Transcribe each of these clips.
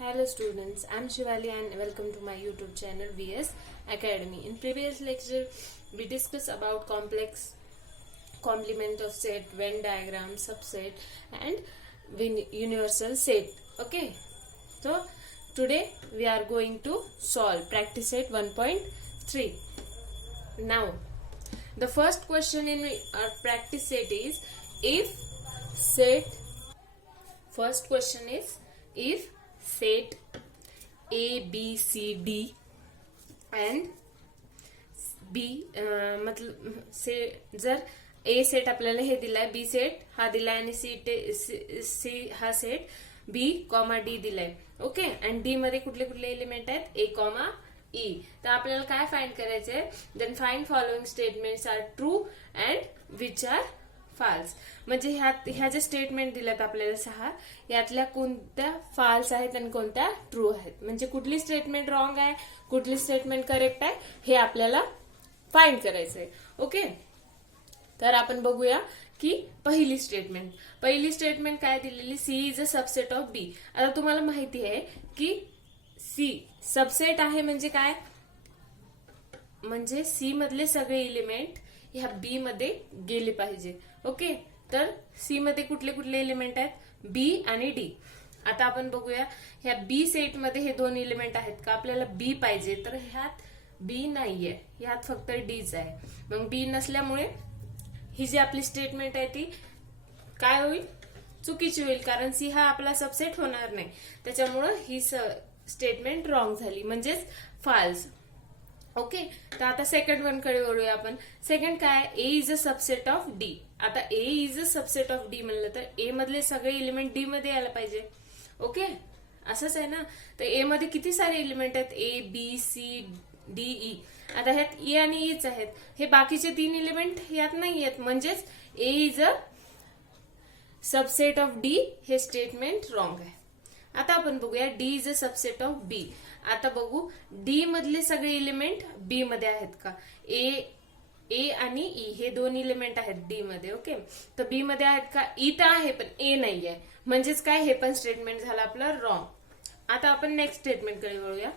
Hello students, I'm Shivali and welcome to my YouTube channel VS Academy. In previous lecture, we discussed about complex complement of set, Venn diagram, subset and universal set. Okay, so today we are going to solve practice set 1.3. Now, the first question in our practice set is if set A, B, C, D and B मतलब से जर A set आपल्याला हे दिलाय, B set हा दिलाय आणि C हा set B, D दिलाय. ओके, आणि D मध्ये कुठले कुठले एलिमेंट आहेत A, E. तर आपल्याला काय फाइंड करायचंय? Then find following statements are true and which are false. म्हणजे ह्या जे स्टेटमेंट दिल्यात आपल्याला 6 यातल्या कोणत्या फाल्स आहेत आणि कोणत्या ट्रू आहेत. म्हणजे कुठली स्टेटमेंट रॉंग आहे, कुठली स्टेटमेंट करेक्ट आहे हे आपल्याला फाइंड करायचंय. ओके, तर आपण बघूया की पहिली स्टेटमेंट काय दिलेली, C is a subset of B. आता तुम्हाला माहिती आहे की सी सबसेट आहे म्हणजे काय, म्हणजे सी मधले सगळे एलिमेंट ह्या बी मध्ये गेले पाहिजे. ओके, तर सी मध्ये कुठले कुठले एलिमेंट आहेत, बी आणि डी. आता आपण बघूया ह्या बी सेट मध्ये हे दोन एलिमेंट आहेत का, आपल्याला बी पाहिजे, तर ह्यात बी नाहीये, ह्यात फक्त डीच आहे. मग बी नसल्यामुळे ही जी आपली स्टेटमेंट आहे ती काय होईल, चुकीची होईल, कारण सी हा आपला सबसेट होणार नाही. त्याच्यामुळं ही स्टेटमेंट रॉंग झाली, म्हणजेच फाल्स. ओके, तर आता सेकंड वन कडे वळूया आपण. सेकंड काय, A is a subset of D. आता A is a subset of D म्हणलं तर ए मधले सगळे एलिमेंट डी मध्ये यायला पाहिजे. ओके, असंच आहे ना. तर ए मध्ये किती सारे एलिमेंट आहेत, ए, बी, सी, डी, ई. आता ह्यात ई आणि ईच आहेत, हे बाकीचे 3 एलिमेंट यात नाही आहेत, म्हणजेच A is a subset of D हे स्टेटमेंट रॉंग आहे. आता आपण बघूया D is a subset of B. आता बघू डी मधले सगळे एलिमेंट बी मध्ये आहेत का, ए आणि ई हे 2 एलिमेंट आहेत डी मध्ये. ओके, तर बी मध्ये आहेत का, ई तर आहे पण ए नाही आहे, म्हणजेच काय, हे पण स्टेटमेंट झालं आपलं रॉंग. आता आपण नेक्स्ट स्टेटमेंट कडे वळूया.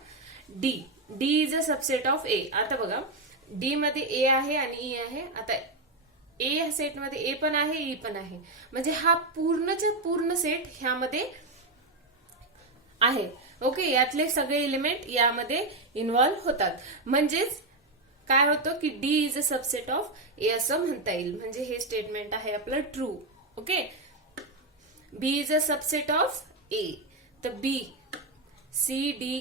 D is a subset of A. आता बघा डी मध्ये ए आहे आणि ई आहे. आता ए सेट मध्ये ए पण आहे, ई पण आहे, म्हणजे हा पूर्णच्या पूर्ण सेट ह्यामध्ये आहे. ओके, यातले सगळे एलिमेंट यामध्ये इन्व्हॉल्व्ह होतात, म्हणजेच काय होतं की D is a subset of A असं म्हणता येईल. म्हणजे हे स्टेटमेंट आहे आपलं true. Okay, B is a subset of A, तर B C D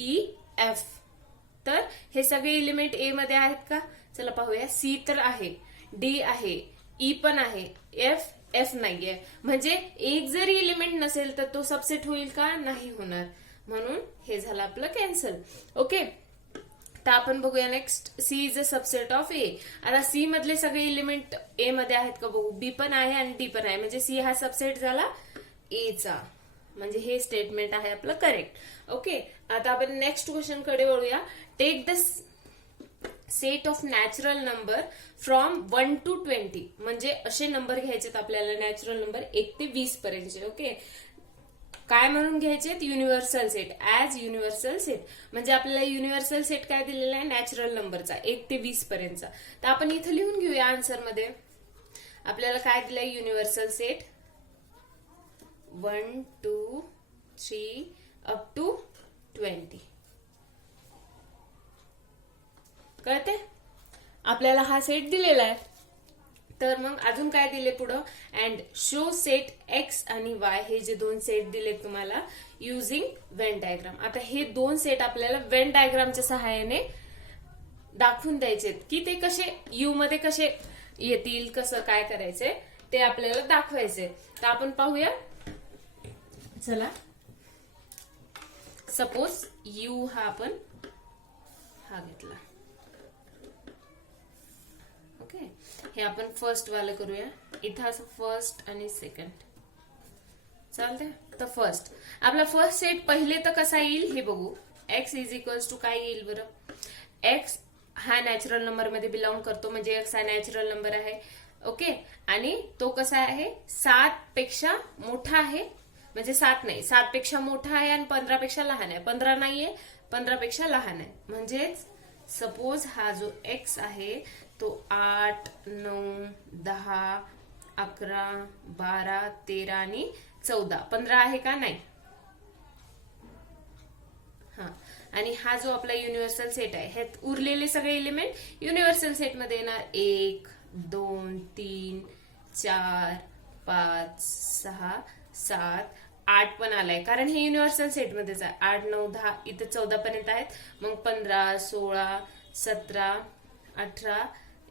E F. तर हे सगळे एलिमेंट ए मध्ये आहेत का, चला पाहूया. सी तर आहे, डी आहे, ई पण आहे, एफ नाहीये, म्हणजे एक जरी एलिमेंट नसेल तर तो सबसेट होईल का, नाही होणार, म्हणून हे झालं आपलं कॅन्सल. ओके, तर आपण बघूया next, C is a subset of A. आता सी मधले सगळे एलिमेंट ए मध्ये आहेत का बघू, बी पण आहे आणि डी पण आहे, म्हणजे सी हा सबसेट झाला ए चा, म्हणजे हे स्टेटमेंट आहे आपलं करेक्ट. ओके, आता आपण नेक्स्ट क्वेश्चन कडे वळूया. Take the set of natural number from 1 to 20. म्हणजे असे नंबर घ्यायचेत आपल्याला, नॅचरल नंबर 1 ते 20 पर्यंतचे. ओके, काय म्हणून घ्यायचेत, universal set, as universal set. म्हणजे आपल्याला युनिव्हर्सल सेट काय दिलेला आहे, नॅचरल नंबरचा 1 ते 20 पर्यंतचा. तर आपण इथं लिहून घेऊया आन्सर मध्ये. आपल्याला काय दिलंय, युनिव्हर्सल सेट 1 2 3 अप टू 20. कळते, आपल्याला हा सेट दिलेला आहे. तर मग अजून काय दिले पुढं, अँड शो सेट एक्स आणि वाय, हे जे 2 सेट दिले तुम्हाला युझिंग वेन डायग्राम. आता हे 2 सेट आपल्याला वेन डायग्रामच्या सहाय्याने दाखवून द्यायचे की ते कसे यू मध्ये कसे येतील, कसं काय करायचंय ते आपल्याला दाखवायचे. तर आपण पाहूया, चला. सपोज यू हा आपण हा घेतला. ओके, हे आपण फर्स्ट वाला करूया. इथं असं फर्स्ट आणि सेकंड चालतंय. तर फर्स्ट आपला फर्स्ट सेट पहिले तर कसा येईल हे बघू. एक्स इज इक्वल्स टू काय येईल बरं, एक्स हा नॅचरल नंबर मध्ये बिलॉंग करतो, म्हणजे एक्स हा नॅचरल नंबर आहे. ओके, आणि तो कसा आहे, 7 पेक्षा मोठा आहे म्हणजे 7 नाही, 7 पेक्षा मोठा आहे आणि 15 पेक्षा लहान आहे. 15 नाहीये, 15 पेक्षा लहान आहे. म्हणजेच सपोज हा जो x आहे तो 8, 9, 10, 11, 12, 13 आणि 14. 15 आहे का? नाही. हा, आणि हा जो आपला युनिव्हर्सल सेट आहे, ह्यात उरलेले सगळे एलिमेंट युनिव्हर्सल सेट मध्ये येणार. 1, 2, 3, 4, 5, 6, 7, 8 पण आलाय, कारण हे युनिव्हर्सल सेट मध्येच आहे. 8, 9, 10, इथे 14 पर्यंत आहेत. मग 15, 16, 17, 18,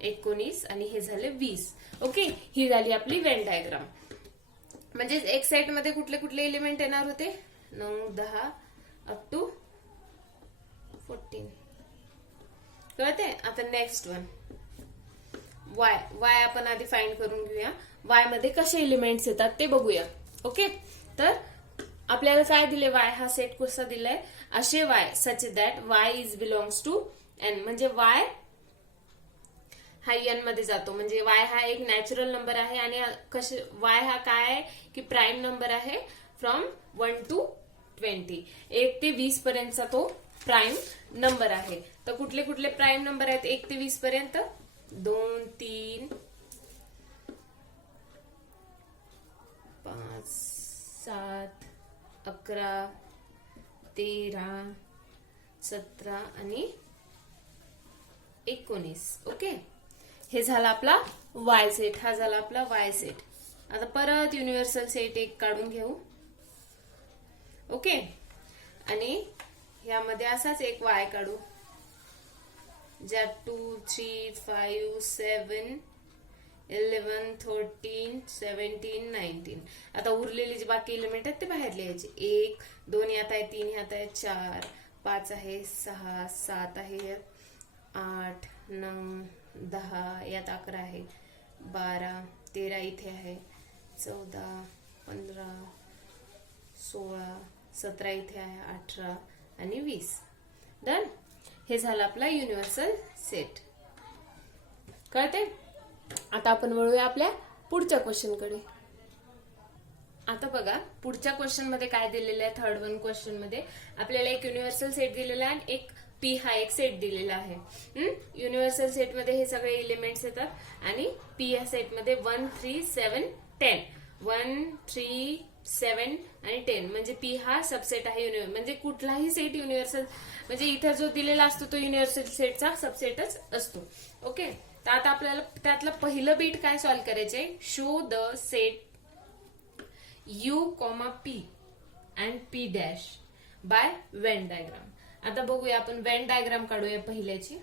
19 आणि हे झाले 20. ओके, ही झाली आपली वेन डायग्राम. म्हणजे एक सेट मध्ये कुठले कुठले एलिमेंट येणार होते? 9, 10 अप टू 14. कळते? आता नेक्स्ट वन वाय आपण आधी फाइंड करून घेऊया. वाय मध्ये कसे एलिमेंट्स येतात ते बघूया. ओके, तर आपल्याला काय दिले? वाय हा सेट कसा दिलाय? असे Y such that Y is belongs to N. म्हणजे वाय हा एन मध्ये जातो. म्हणजे वाय हा एक नॅचरल नंबर आहे आणि कसे वाय हा काय आहे की प्राईम नंबर आहे फ्रॉम 1 to 20. 1 ते 20 पर्यंतचा तो प्राईम नंबर आहे. तर कुठले कुठले प्राईम नंबर आहेत 1 ते 20 पर्यंत? 2, 3, 5, 7, 11, 13, 17 आणि 19. ओके, हे झाला आपला वाय सेट. हा झाला आपला वाय सेट. आता परत युनिव्हर्सल सेट एक काढून घेऊ. ओके, आणि यामध्ये असाच एक वाय काढू, ज्यात 2, 3, 5, 7, 11, 13, 17, 19. आता उरलेले जे बाकी एलिमेंट आहेत ते बाहेर लिहायचे. 1, 2 यात आहे, 3 यात आहे, 4, 5 आहे, 6, 7 आहे, 8, 9, 10 यात 11 आहे, 12, 13 इथे आहे, 14, 15, 16, 17 इथे आहे, 18 आणि 20. डन. हे झालं आपला युनिव्हर्सल सेट. कळते? आता आपण वळूया आपल्या पुढच्या क्वेश्चन कडे. आता बघा पुढच्या क्वेश्चन मध्ये काय दिलेलं आहे. थर्ड वन क्वेश्चन मध्ये आपल्याला एक युनिव्हर्सल सेट दिलेला आहे आणि एक पी हा एक सेट दिलेला आहे. युनिव्हर्सल सेट मध्ये हे सगळे एलिमेंट्स येतात आणि पी या सेट मध्ये 1, 3, 7, 10. 1, 3, 7 आणि 10 म्हणजे पी हा सबसेट आहे. म्हणजे कुठलाही सेट युनिव्हर्सल म्हणजे इथे जो दिलेला असतो तो युनिव्हर्सल सेटचा सबसेटच असतो. ओके, तर आता आपल्याला त्यातलं पहिलं बीट काय सॉल्व्ह करायचंय? Show the set U comma P and P dash by Venn diagram. आता बघूया आपण वेन डायग्राम काढूया पहिल्याची.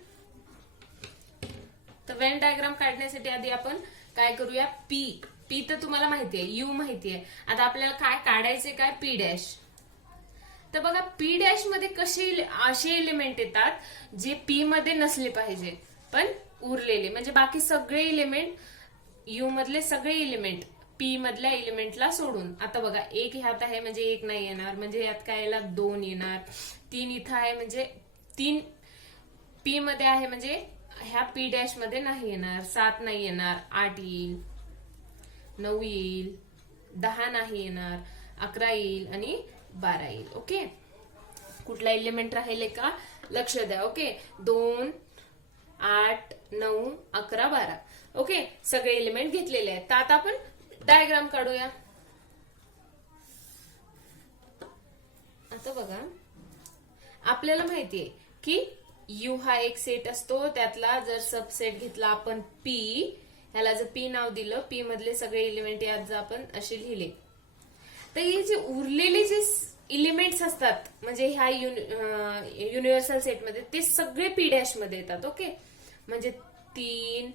तर वेन डायग्राम काढण्यासाठी आधी आपण काय करूया? पी तर तुम्हाला माहिती आहे, यू माहिती आहे. आता आपल्याला काय काढायचे? काय? P dash. तर बघा पी डॅश मध्ये कसे असे एलिमेंट येतात जे पी मध्ये नसले पाहिजे पण उरलेले, म्हणजे बाकी सगळे एलिमेंट यू मधले सगळे एलिमेंट पी मधल्या एलिमेंटला सोडून. आता बघा 1 ह्यात आहे म्हणजे 1 नाही येणार, म्हणजे यात काय येणार? 2 येणार. 3 इथं आहे म्हणजे 3 पी मध्ये आहे म्हणजे ह्या पी डॅश मध्ये नाही येणार. 7 नाही येणार, 8 येईल, 9 येईल, 10 नाही येणार, 11 येईल आणि 12 येईल. ओके, कुठला एलिमेंट राहिले का लक्ष द्या. ओके, 2, 8, 9, 11, 12. ओके, सगळे एलिमेंट घेतलेले आहेत. तर आता आपण डायग्राम काढूया. आता बघा आपल्याला माहितीये की यू हा एक सेट असतो, त्यातला जर सबसेट घेतला आपण पी, ह्याला जर पी नाव दिलं, पी मधले सगळे एलिमेंट यात जर आपण असे लिहिले तर हे जे उरलेले जे एलिमेंट्स असतात म्हणजे ह्या युनिव्हर्सल सेट मध्ये ते सगळे पी डॅश मध्ये येतात. ओके, म्हणजे 2,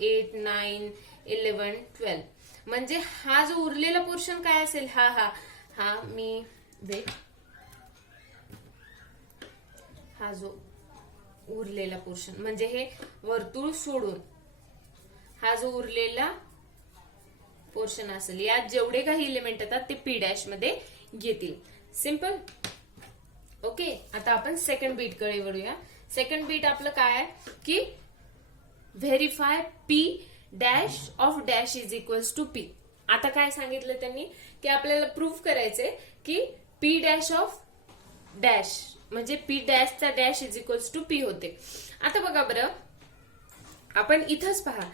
8, 9, 11, 12. म्हणजे हा जो उरलेला पोर्शन काय असेल? हा मी वेट हा जो उरलेला पोर्शन म्हणजे हे वर्तुळ सोडून हा जो उरलेला पोर्शन असेल, यात जेवढे काही एलिमेंट येतात ते पी डॅश मध्ये घेतील. सिंपल. ओके, आता आपण सेकंड बीट कडे वळूया. सेकंड बीट आपलं काय आहे की verify P dash of dash is equals to P. आता काय सांगितलं त्यांनी की आपल्याला प्रूव्ह करायचंय की पी डॅश ऑफ डॅश म्हणजे पी डॅशचा dash is equals to P होते. आता बघा बरं, आपण इथंच पहा,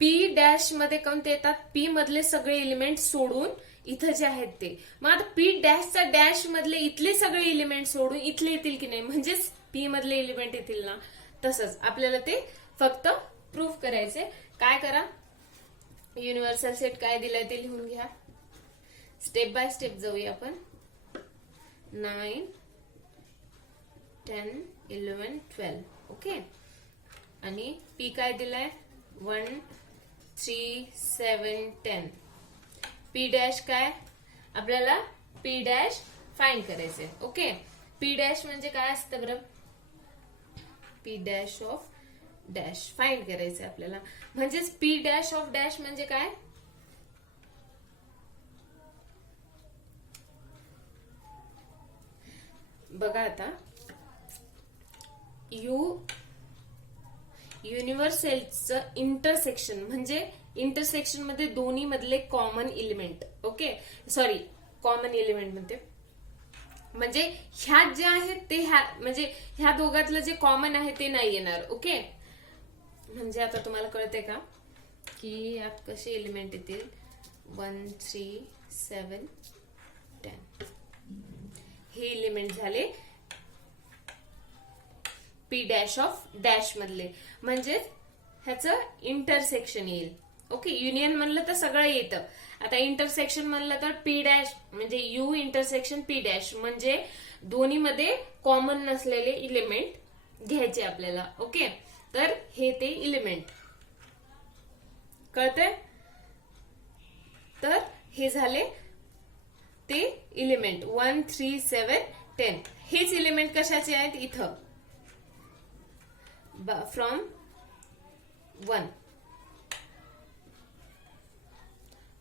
पी डॅश मध्ये कोणते येतात, पी मधले सगळे एलिमेंट सोडून इथं जे आहेत ते. मग आता पी डॅशचा डॅश मधले इथले सगळे एलिमेंट सोडून इथले येतील की नाही, म्हणजेच पी मधले एलिमेंट येतील ना. तसंच आपल्याला ते फक्त प्रूव्ह करायचे. काय करा, युनिव्हर्सल सेट काय दिलाय ते लिहून घ्या. स्टेप बाय स्टेप जाऊया आपण. 9 10 11 12 ओके. आणि पी काय दिलाय 1 3 7 10. पी डॅश काय, आपल्याला पी डॅश फाइंड करायचंय. ओके, पी डॅश म्हणजे काय असतं बरं, P dash of dash find करायचंय आपल्याला. म्हणजेच पी डॅश ऑफ डॅश म्हणजे काय, बघा आता युनिव्हर्सलचं इंटरसेक्शन म्हणजे इंटरसेक्शन मध्ये दोन्ही मधले common element. Okay sorry, common element म्हणते म्हणजे ह्यात जे आहेत ते म्हणजे ह्या दोघातलं जे कॉमन आहे ते नाही येणार. ओके, म्हणजे आता तुम्हाला कळतंय का की यात कसे एलिमेंट येतील. 1 3 7 10 हे एलिमेंट झाले पी डॅश ऑफ डॅश मधले, म्हणजे ह्याचं इंटरसेक्शन येईल. ओके, युनियन म्हणलं तर सगळं येतं. आता इंटरसेक्शन म्हणलं तर पी डॅश म्हणजे यू इंटरसेक्शन पी डॅश म्हणजे दोन्ही मध्ये कॉमन नसलेले इलिमेंट घ्यायचे आपल्याला. ओके, तर हे ते इलिमेंट कळतंय. तर हे झाले ते इलिमेंट 1 3 7 10. हेच इलिमेंट कशाचे आहेत इथं, फ्रॉम 1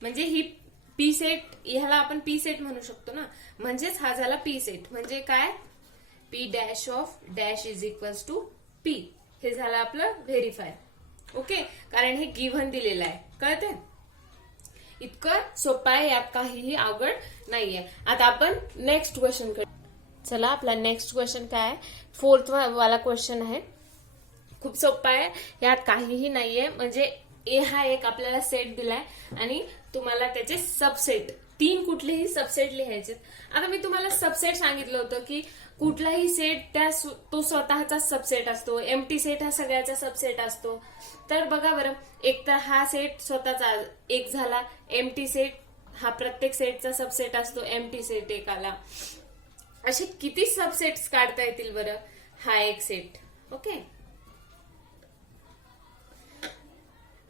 म्हणजे ही पी सेट, ह्याला आपण पी सेट म्हणू शकतो ना. म्हणजेच हा झाला पी सेट. म्हणजे काय, P dash of dash is equals to P. हे झालं आपलं व्हेरीफाय. ओके, कारण हे गिव्हन दिलेलं आहे. कळते, इतकं सोपं आहे, यात काहीही अवघड नाहीये. आता आपण नेक्स्ट क्वेश्चन कडे चला. आपला नेक्स्ट क्वेश्चन काय आहे, 4th वाला क्वेश्चन आहे. खूप सोपा आहे, यात काहीही नाहीये. म्हणजे ए हा एक आपल्याला सेट दिलाय आणि तुम्हाला त्याचे सबसेट 3 कुठलेही सबसेट लिहायचे. आता मी तुम्हाला सबसेट सांगितलं होतं की कुठलाही सेट तो स्वतःचा सबसेट असतो. एम्प्टी सेट हा सगळ्याचा सबसेट असतो. तर बघा बरं, एक तर हा सेट स्वतःचा एक झाला. एम्प्टी सेट हा प्रत्येक सेटचा सबसेट असतो. एम्प्टी सेट एक आला. असे किती सबसेट्स काढता येतील बरं. हा एक सेट. ओके,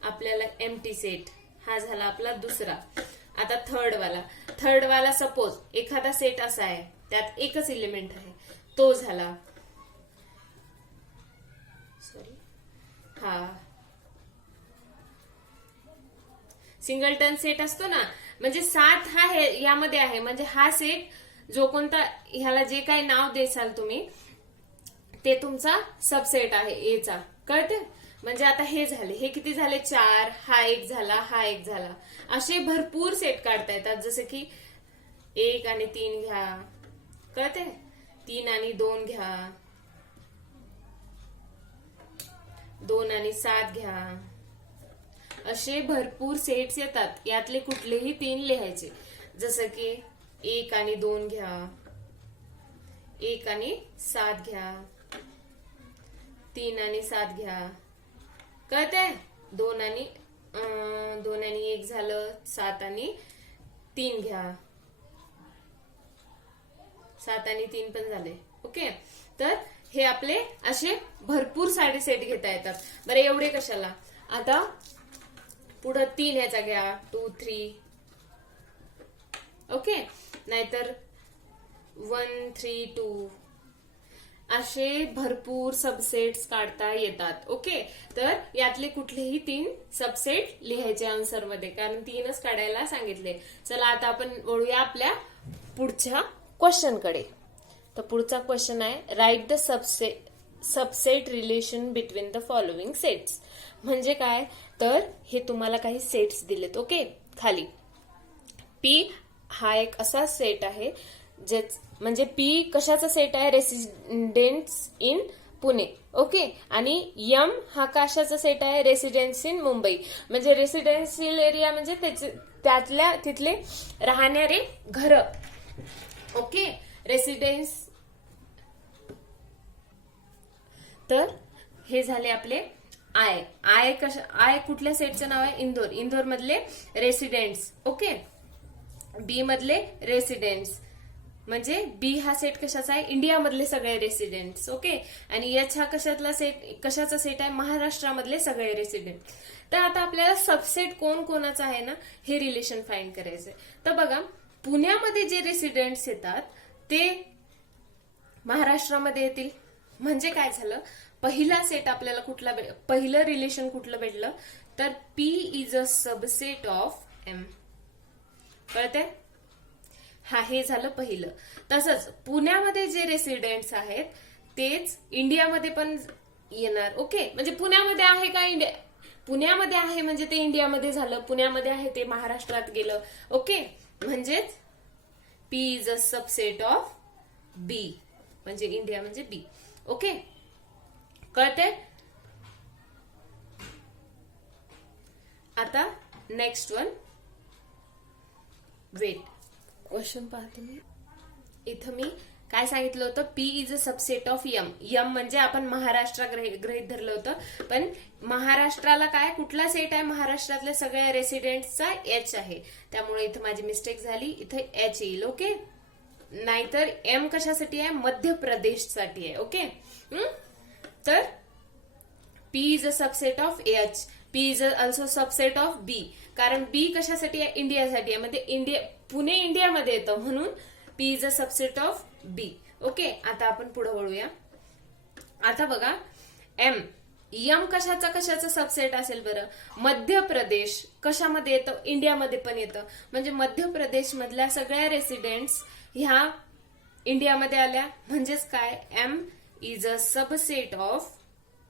आपल्याला एम्प्टी सेट हा झाला आपला दुसरा. आता थर्ड वाला सपोज एखादा सेट असा आहे त्यात एकच एलिमेंट आहे, तो झाला. सॉरी, हा सिंगलटन सेट असतो ना, म्हणजे 7 हा यामध्ये आहे. म्हणजे हा सेट जो कोणता, ह्याला जे काही नाव देसाल तुम्ही ते तुमचा सबसेट आहे एचा. कळते, म्हणजे आता हे झाले, हे किती झाले 4, हा एक झाला, हा एक झाला. असे भरपूर सेट काढता येतात. जसे की 1 आणि 3 घ्या. कळते, 3 आणि 2 घ्या, 2 आणि 7 घ्या. असे भरपूर सेट्स येतात. यातले कुठलेही 3 लिहायचे. जसं की 1 आणि 2 घ्या, 1 आणि 7 घ्या, 3 आणि 7 घ्या. कळतंय, 2 आणि 1 झालं, 7 आणि 3 घ्या, 7 आणि 3 पण झाले. ओके, तर हे आपले असे भरपूर सारे सेट घेता येतात. बरं, एवढे कशाला. आता पुढं 3 ह्याचा घ्या, 2 3. ओके, नाहीतर 1 3 2. असे भरपूर सबसेट्स काढता येतात. ओके, तर यातले कुठलेही 3 सबसेट लिहायचे आन्सर मध्ये, कारण 3च काढायला सांगितले. चला आता आपण वळूया आपल्या पुढच्या क्वेश्चन कडे. तर पुढचा क्वेश्चन आहे, write the subset relation between the following sets. म्हणजे काय, तर हे तुम्हाला काही सेट्स दिलेत. ओके, खाली पी हा एक असा सेट आहे जे म्हणजे पी कशाचा सेट आहे, रेसिडेंट्स इन पुणे. ओके. आणि यम हा कशाचा सेट आहे, रेसिडेन्स इन मुंबई. म्हणजे रेसिडेन्शियल एरिया म्हणजे त्यातल्या तिथले राहणारे घर. ओके. रेसिडेन्स. तर हे झाले आपले आय. आय कुठल्या सेटचं नाव आहे, इंदोर. इंदोर मधले रेसिडेंट्स. ओके. बी मधले रेसिडेंट्स म्हणजे बी हा सेट कशाचा आहे, इंडिया मधले सगळे रेसिडेंट्स. ओके. आणि एच हा कशाचा सेट आहे, महाराष्ट्रामधले सगळे रेसिडेंट. तर आता आपल्याला सबसेट कोणाचा आहे ना, हे रिलेशन फाइंड करायचंय. तर बघा, पुण्यामध्ये जे रेसिडेंट्स येतात ते महाराष्ट्रामध्ये येतील. म्हणजे काय झालं, पहिला सेट आपल्याला पहिलं रिलेशन कुठलं भेटलं, तर P is a subset of M. कळतंय? हा, हे झालं पहिलं. तसंच पुण्यामध्ये जे रेसिडेंट्स आहेत तेच इंडियामध्ये पण येणार. ओके. म्हणजे पुण्यामध्ये आहे का, पुण्यामध्ये आहे म्हणजे ते इंडियामध्ये झालं, पुण्यामध्ये आहे ते महाराष्ट्रात गेलं. ओके. म्हणजेच P is a subset of B, म्हणजे इंडिया म्हणजे बी. ओके. कळते? आता नेक्स्ट वन. वेट, क्वेश्चन पाहते मी. इथं मी काय सांगितलं होतं, P is a subset of M. M म्हणजे आपण महाराष्ट्र गृहीत धरलं होतं, पण महाराष्ट्राला काय कुठला सेट आहे, महाराष्ट्रातल्या सगळ्या रेसिडेंट्सचा एच आहे. त्यामुळे इथं माझी मिस्टेक झाली, इथं एच येईल. ओके. नाहीतर एम कशासाठी आहे, मध्य प्रदेशसाठी आहे. ओके. तर P is a subset of H. P is also subset of B. कारण बी कशासाठी आहे, इंडियासाठी आहे. म्हणजे पुणे इंडियामध्ये येतं, म्हणून P is a subset of B. Okay. आता आपण पुढे वळूया. आता बघा, यम कशाचा सबसेट असेल बरं, मध्य प्रदेश कशामध्ये येतं, इंडियामध्ये पण येतं. म्हणजे मध्य प्रदेश मधल्या सगळ्या रेसिडेंट्स ह्या इंडियामध्ये आल्या. म्हणजेच काय, M is a subset of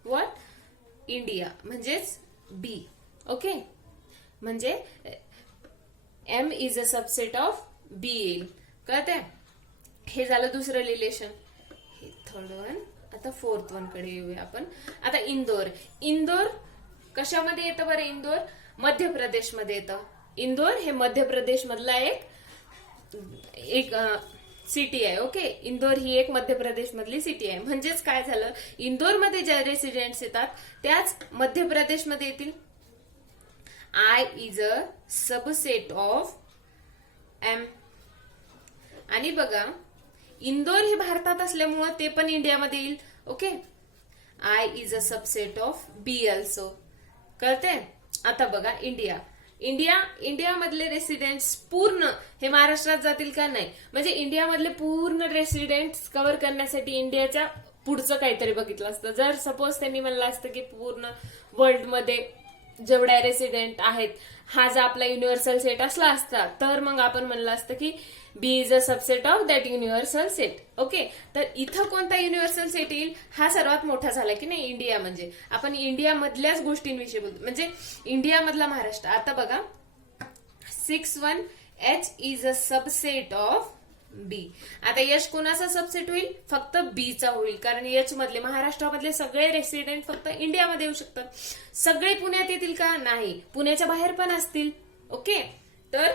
what, India. म्हणजेच बी. ओके. म्हणजे M is a subset of B येईल. कळतंय? हे झालं दुसरं रिलेशन. हे थर्ड वन. आता फोर्थ वन कडे येऊया आपण. आता इंदोर. इंदोर कशामध्ये येतं बरं, इंदोर मध्य प्रदेशमध्ये येतं. इंदोर हे मध्य प्रदेश मधला एक सिटी आहे. ओके. इंदोर ही एक मध्य प्रदेश मधली सिटी आहे. म्हणजेच काय झालं, इंदोरमध्ये ज्या रेसिडेंट्स येतात त्याच मध्य प्रदेशमध्ये येतील. I is a subset of M. आणि बघा, इंदोर हे भारतात असल्यामुळं ते पण इंडियामध्ये येईल. Okay. I is a subset of B also. कळते? आता बघा, इंडिया मधले रेसिडेंट्स पूर्ण हे महाराष्ट्रात जातील का, नाही. म्हणजे इंडियामधले पूर्ण रेसिडेंट्स कव्हर करण्यासाठी इंडियाच्या पुढचं काहीतरी बघितलं असतं. जर सपोज त्यांनी म्हणलं असतं की पूर्ण वर्ल्ड मध्ये जेवढ्या रेसिडेंट आहेत हा जर आपला युनिव्हर्सल सेट असला असता, तर मग आपण म्हणलं असतं की B is a subset of that universal set. Okay. तर इथं कोणता युनिव्हर्सल सेट येईल, हा सर्वात मोठा झाला की नाही, इंडिया. म्हणजे आपण इंडिया मधल्याच गोष्टींविषयी बोलतो, म्हणजे इंडिया मधला महाराष्ट्र. आता बघा, 6-1 H is a subset of B. आता यश कोणाचा सबसेट होईल, फक्त बीचा होईल. कारण यच मधले महाराष्ट्रामधले सगळे रेसिडेंट फक्त इंडियामध्ये येऊ शकतात. सगळे पुण्यात येतील का, नाही, पुण्याच्या बाहेर पण असतील. ओके. तर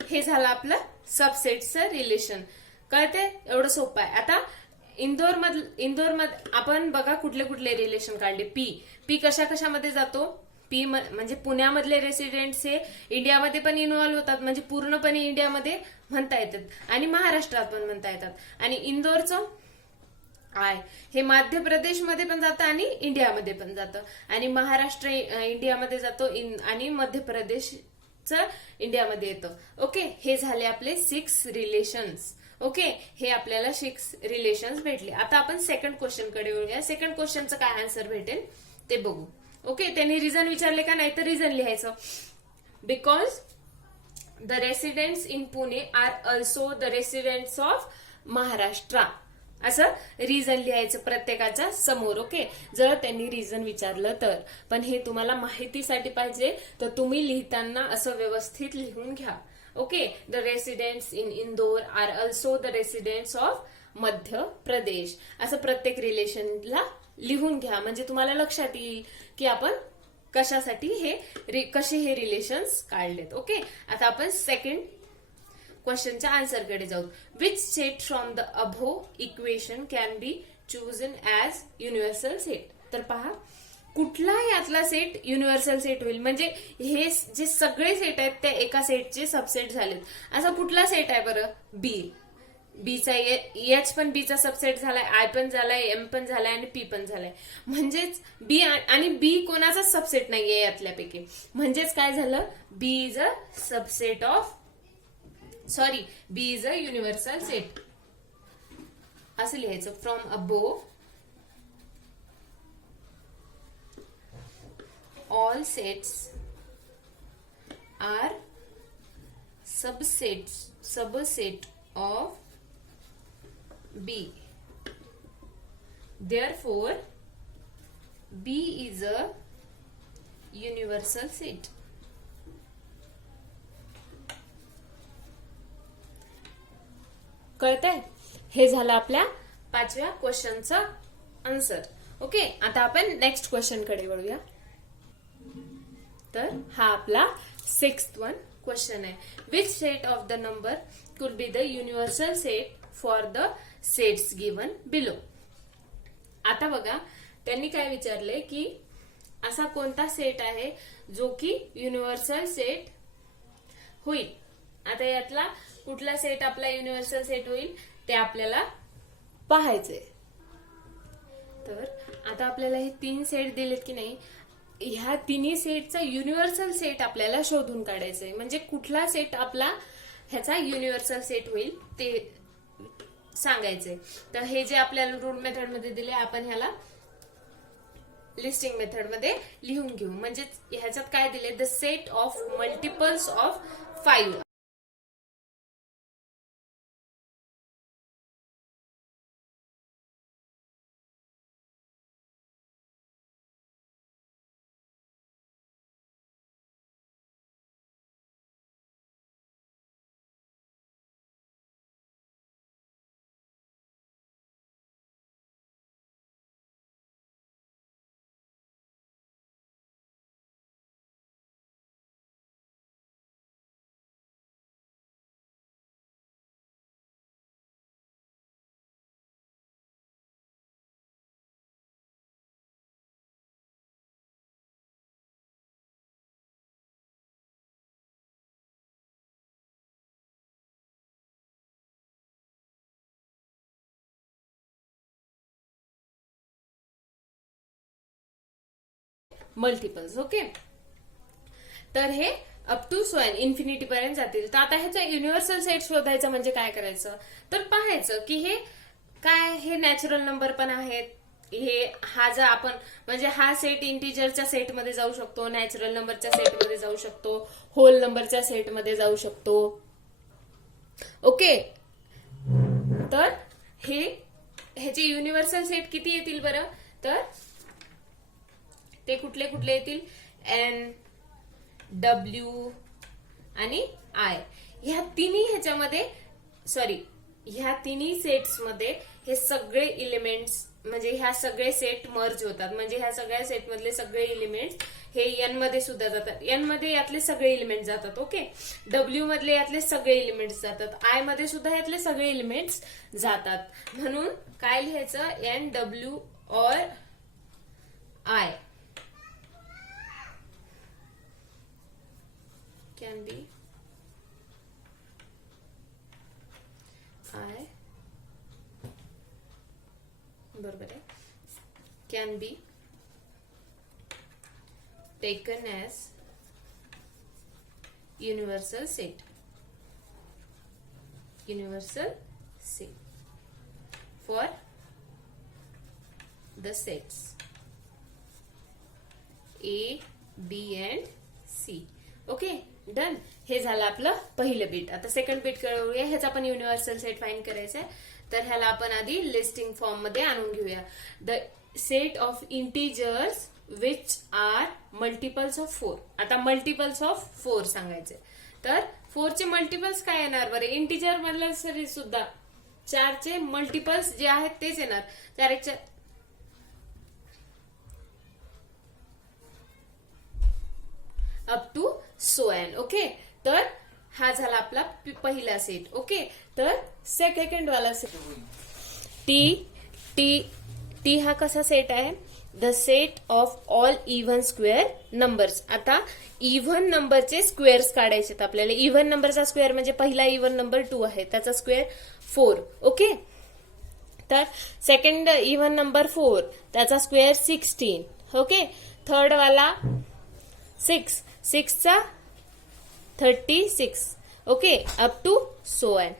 हे झालं आपलं सबसेटचं रिलेशन. कळते? एवढं सोपं आहे. आता इंदोर आपण बघा कुठले कुठले रिलेशन काढले. पी कशामध्ये जातो, पी म्हणजे पुण्यामधले रेसिडेंट्स हे इंडियामध्ये पण इन्व्हॉल्व्ह होतात. म्हणजे पूर्णपणे इंडियामध्ये म्हणता येतात आणि महाराष्ट्रात पण म्हणता येतात. आणि इंदोरचं आय हे मध्य प्रदेशमध्ये पण जातं आणि इंडियामध्ये पण जातं. आणि महाराष्ट्र इंडियामध्ये जातो आणि मध्य प्रदेश इंडियामध्ये येतं. ओके. हे झाले आपले 6 रिलेशन्स. ओके. हे आपल्याला 6 रिलेशन्स भेटले. आता आपण सेकंड क्वेश्चन कडे वळूया. सेकंड क्वेश्चनचं काय आन्सर भेटेल ते बघू. ओके. त्यांनी रिझन विचारले का, नाही तर रिझन लिहायचं. Because the residents in Pune are also the residents of Maharashtra, असं रिझन लिहायचं प्रत्येकाच्या समोर. ओके. जर त्यांनी रिझन विचारलं तर. पण हे तुम्हाला माहितीसाठी पाहिजे, तर तुम्ही लिहिताना असं व्यवस्थित लिहून घ्या. Okay, the residents in Indore are also the residents of Madhya Pradesh. असं प्रत्येक रिलेशनला लिहून घ्या, म्हणजे तुम्हाला लक्षात येईल की आपण कशासाठी कसे हे रिलेशन्स काढलेत. ओके, आता आपण सेकंड क्वेश्चनच्या आन्सरकडे जाऊ. Which set from the above equation can be chosen as universal set. तर पहा, कुठला यातला सेट युनिव्हर्सल सेट होईल, म्हणजे हे जे सगळे सेट आहेत त्या एका सेटचे सबसेट झालेत. असा कुठला सेट आहे बरं? बी. बीचा एच पण बीचा सबसेट झालाय, आय पण झालाय, एम पण झालाय आणि पी पण झालाय. म्हणजेच बी आणि बी कोणाचाच सबसेट नाहीये यातल्यापैकी. म्हणजेच काय झालं? B is a subset of B is a universal set असं लिहायचं. From above all sets are subset of B. Therefore, B is a universal set. कळतंय? हे झालं आपल्या 5व्या क्वेश्चनचं आन्सर. ओके, आता आपण नेक्स्ट क्वेश्चन कडे वळूया. तर हा आपला 6th वन क्वेश्चन आहे. Which set of the number could be the universal set for the sets given below. आता बघा, त्यांनी काय विचारले की असा कोणता सेट आहे जो की युनिव्हर्सल सेट होईल. आता यातला कुठला सेट आपला युनिव्हर्सल सेट होईल ते आपल्याला पाहायचंय. तर आता आपल्याला हे 3 सेट दिलेत की नाही, ह्या तिन्ही सेटचा युनिव्हर्सल सेट आपल्याला शोधून काढायचंय. म्हणजे कुठला सेट आपला ह्याचा युनिव्हर्सल सेट होईल ते सांगायचंय. तर हे जे आपल्याला रूल मेथड मध्ये दिले, आपण ह्याला लिस्टिंग मेथड मध्ये लिहून घेऊ. म्हणजे ह्याच्यात काय दिले? The set of multiples of 5. Multiples. Okay, तर हे अप टू इन्फिनिटी पर्यंत जातील. तर आता ह्याचा युनिव्हर्सल सेट शोधायचा म्हणजे काय करायचं? तर पाहायचं की हे काय, हे नॅचरल नंबर पण आहेत. हा जर आपण म्हणजे हा सेट इंटिजरच्या सेटमध्ये जाऊ शकतो, नॅचरल नंबरच्या सेटमध्ये जाऊ शकतो, होल नंबरच्या सेटमध्ये जाऊ शकतो. ओके, तर ह्याचे युनिव्हर्सल सेट किती येतील बरं? तर ते कुठले कुठले येतील? एन, डब्ल्यू आणि आय. ह्या तिन्ही सेट्स मध्ये हे सगळे इलिमेंट्स म्हणजे ह्या सगळे सेट मर्ज होतात. म्हणजे ह्या सगळ्या सेट मधले सगळे इलिमेंट्स हे एन मध्ये सुद्धा जातात. एन मध्ये यातले सगळे इलिमेंट्स जातात. ओके, डब्ल्यू मधले यातले सगळे इलिमेंट्स जातात. आय मध्ये सुद्धा यातले सगळे इलिमेंट्स जातात. म्हणून काय लिहायचं? N, W or I can be I बरोबर आहे, can be taken as universal set for the sets A, B and C. Okay, done. हे झालं आपलं पहिलं बीट. आता सेकंड बीट करूया. ह्याचा पण युनिव्हर्सल सेट फाइंड करायचा आहे. तर ह्याला आपण आधी लिस्टिंग फॉर्म मध्ये आणून घेऊया. The set of integers which are multiples of 4. आता मल्टिपल्स ऑफ 4 सांगायचे. तर 4चे मल्टिपल्स काय येणार बरं? इंटिजर मधलं सरी सुद्धा 4चे मल्टिपल्स जे आहेत तेच येणार. 4 1 up to so N. Okay, तर हा झाला आपला पहिला सेट. ओके, तर सेकंड वाला सेट टी टी टी हा कसा सेट आहे? The set of all even square numbers. आता इव्हन नंबरचे स्क्वेअर्स काढायचे आहेत आपल्याला. इव्हन नंबरचा स्क्वेअर म्हणजे पहिला इव्हन नंबर 2 आहे, त्याचा स्क्वेअर 4. ओके, तर सेकंड इव्हन नंबर 4 त्याचा स्क्वेअर 16. ओके, थर्ड वाला 6 6चा 36. Okay, up to so N.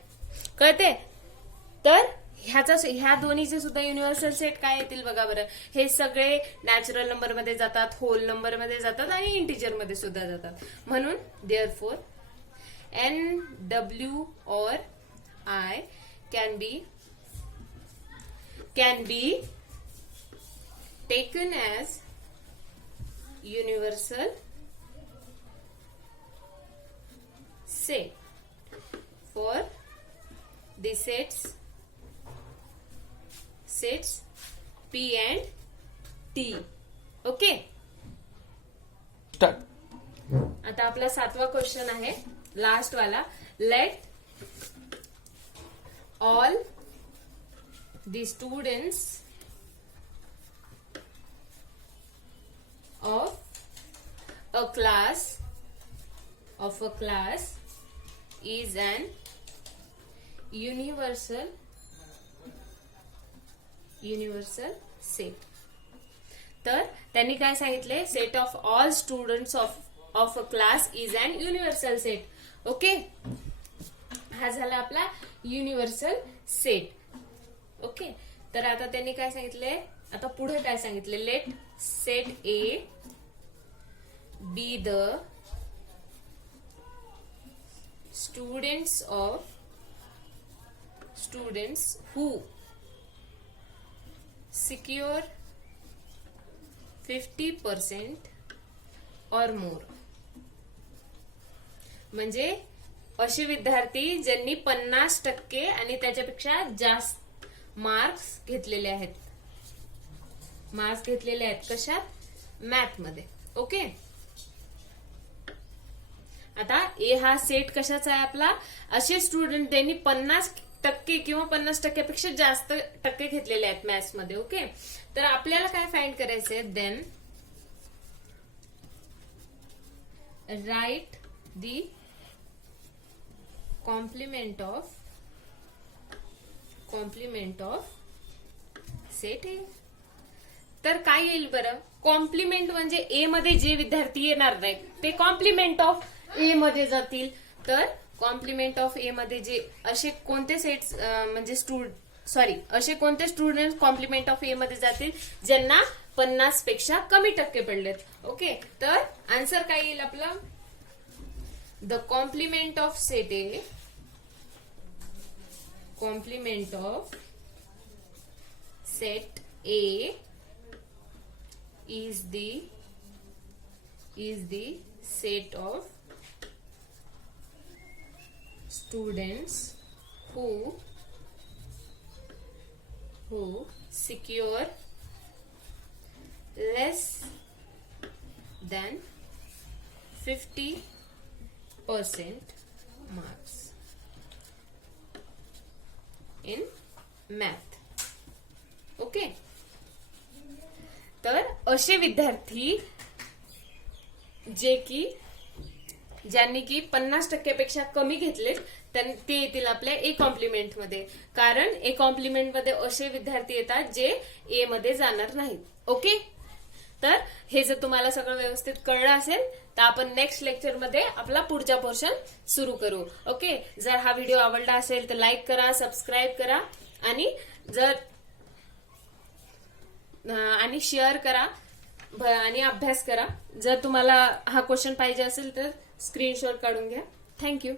कळते? तर ह्या दोन्हीचे सुद्धा युनिव्हर्सल सेट काय येतील बघा बरं. हे सगळे नॅचरल नंबर मध्ये जातात, होल नंबर मध्ये जातात आणि इंटिजर मध्ये सुद्धा जातात. म्हणून therefore N W or I can be taken as universal set for the sets P and T. Okay, आता आपला 7वा क्वेश्चन आहे, लास्ट वाला. Let all the students of a class is an universal set. तर त्यांनी काय सांगितले? Set of all students of a class is an universal set. Okay, हा झाला आपला युनिव्हर्सल सेट. ओके, तर आता त्यांनी काय सांगितले? आता पुढे काय सांगितले? Let set A be the students who secure 50% or more. म्हणजे असे विद्यार्थी ज्यांनी 50% आणि त्याच्यापेक्षा जास्त मार्क्स घेतलेले आहेत. कशात? मॅथ मध्ये. ओके, आता ए हा सेट कशाचा आहे आपला? असे स्टुडंट त्यांनी 50% किंवा 50% जास्त टक्के घेतलेले आहेत मॅथ्स मध्ये. ओके, तर आपल्याला काय फाइंड करायचंय? Then write the complement of set A. तर काय येईल बरं? कॉम्प्लिमेंट म्हणजे ए मध्ये जे विद्यार्थी येणार नाहीत ते कॉम्प्लिमेंट ऑफ ए मध्ये जातील. तर कॉम्प्लिमेंट ऑफ ए मध्ये जे असे कोणते सेट्स म्हणजे असे कोणते स्टुडंट कॉम्प्लिमेंट ऑफ ए मध्ये जातील ज्यांना 50 पेक्षा कमी टक्के पडलेत. ओके, तर आन्सर काय येईल आपला? The complement of set A is the set of students who secure less than 50% marks in math. Okay, तर असे विद्यार्थी ज्यांनी की 50% पेक्षा कमी घेतले ते येतील आपल्या ए कॉम्प्लिमेंट मध्ये. कारण ए कॉम्प्लिमेंट मध्ये असे विद्यार्थी येतात जे ए मध्ये जाणार नाहीत. ओके, तर हे जर तुम्हाला सगळं व्यवस्थित कळलं असेल तर आपण नेक्स्ट लेक्चर मध्ये आपला पुढचा पोर्शन सुरू करू. ओके, जर हा व्हिडिओ आवडला असेल तर लाईक करा, सबस्क्राईब करा आणि शेअर करा आणि अभ्यास करा. जर तुम्हाला हा क्वेश्चन पाहिजे असेल तर स्क्रीनशॉट काढून घ्या. थँक्यू.